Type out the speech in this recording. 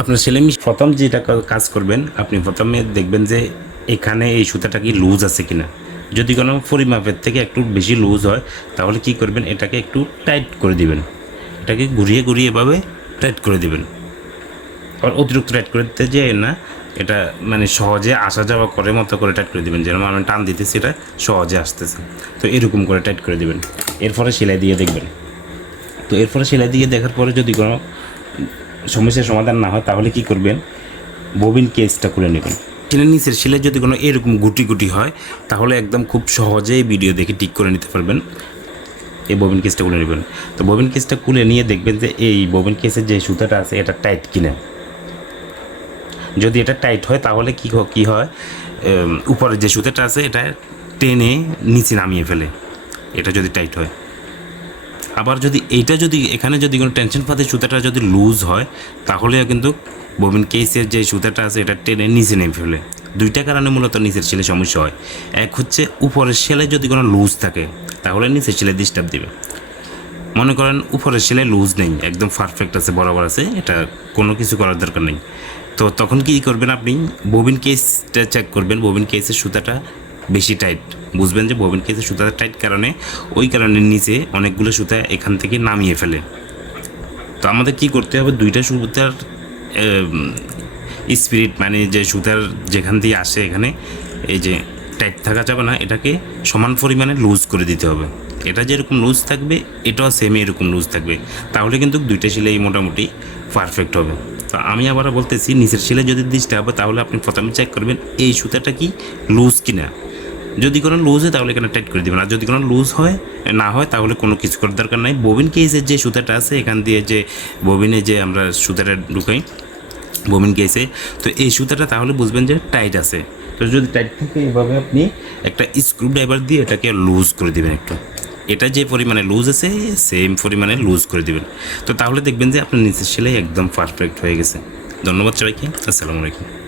আপনার ছেলে মেয়ে প্রথম যেটা কাজ করবেন, আপনি প্রথমে দেখবেন যে এখানে এই সুতাটা কি লুজ আছে কিনা। যদি কোনো পরিমাপের থেকে একটু বেশি লুজ হয়, তাহলে কি করবেন, এটাকে একটু টাইট করে দিবেন। এটাকে ঘুরিয়ে ঘুরিয়ে এভাবে টাইট করে দিবেন। আর অতিরিক্ত টাইট করে দিতে যে না, এটা মানে সহজে আসা যাওয়া করে মতো করে টাইট করে দিবেন। যেরকম আমি টান দিতেছি, এটা সহজে আসতেছে। তো এরকম করে টাইট করে দিবেন। এরপরে সেলাই দিয়ে দেখবেন। তো এরপরে সেলাই দিয়ে দেখার পরে যদি কোনো সমস্যার সমাধান না হয়, তাহলে কি করবেন? ববিন কেসটা খুলে নেবেন। সেলাই নিচের সেলাই যদি কোনো এরকম গুটি গুটি হয়, তাহলে একদম খুব সহজেই ভিডিও দেখে ঠিক করে নিতে পারবেন। এই ববিন কেসটা খুলে নেবেন। তো ববিন কেসটা খুলে নিয়ে দেখবেন যে, এই ববিন কেসের যে সুতাটা আছে, এটা টাইট কিনা? যদি এটা টাইট হয়, তাহলে কি কি হয়? উপরের যে সুতাটা আছে, এটা টেনে নিচে নামিয়ে ফেলে। এটা যদি টাইট হয়। আবার যদি এইটা যদি এখানে যদি কোনো টেনশন পাতে সুতাটা যদি লুজ হয় তাহলেও কিন্তু ববিন কেসের যে সুতাটা আছে, এটা টেনে নিচে নেমে ফেলে। দুইটা কারণে মূলত নিচের সেলে সমস্যা হয়। এক হচ্ছে উপরের সেলে যদি কোনো লুজ থাকে, তাহলে নিচের সেলে ডিস্টার্ব দেবে। মনে করেন উপরের সেলে লুজ নেই, একদম পারফেক্ট আছে, বরাবর আছে, এটা কোনো কিছু করার দরকার নেই। তো তখন কি করবেন আপনি? ববিন কেসটা চেক করবেন, ববিন কেসের সুতাটা বেশি টাইট বুঝবেন যে ববিন কেসের সুতাটা টাইট কারণে, ওই কারণে নিচে অনেকগুলো সুতা এখান থেকে নামিয়ে ফেলে। তো আমাদের কি করতে হবে? দুইটা সুতার স্পিরিট মানে যে সুতার যেখান দিয়ে আসে এখানে, এই যে টাইট থাকা যাবে না, এটাকে সমান পরিমাণে লুজ করে দিতে হবে। এটা যেরকম লুজ থাকবে, এটাও সেম এরকম লুজ থাকবে। তাহলে কিন্তু দুইটা সেলাই মোটামুটি পারফেক্ট হবে। তো আমি আবার বলতেছি, নিচের সেলাই যদি দিতে হবে, তাহলে আপনি প্রথমে চেক করবেন, এই সুতাটা কি লুজ কিনা। যদি কোনো লুজ হয়, তাহলে এখানে টাইট করে দেবেন। আর যদি কোনো লুজ হয়, না হয়, তাহলে কোনো কিছু করার দরকার নাই। ববিন কেসের যে সুতাটা আছে, এখান দিয়ে যে ববিনে যে আমরা সুতাটা ঢুকাই ববিন কেসে তো এই সুতাটা তাহলে বুঝবেন যে টাইট আছে। তো যদি টাইট থাকে এভাবে আপনি একটা স্ক্রু ড্রাইভার দিয়ে এটাকে লুজ করে দেবেন একটু। এটা যে পরিমাণে লুজ আছে সেম পরিমাণে লুজ করে দেবেন। তো তাহলে দেখবেন যে আপনার নিচের সেলাই একদম পারফেক্ট হয়ে গেছে। ধন্যবাদ সবাইকে। আসসালামু আলাইকুম।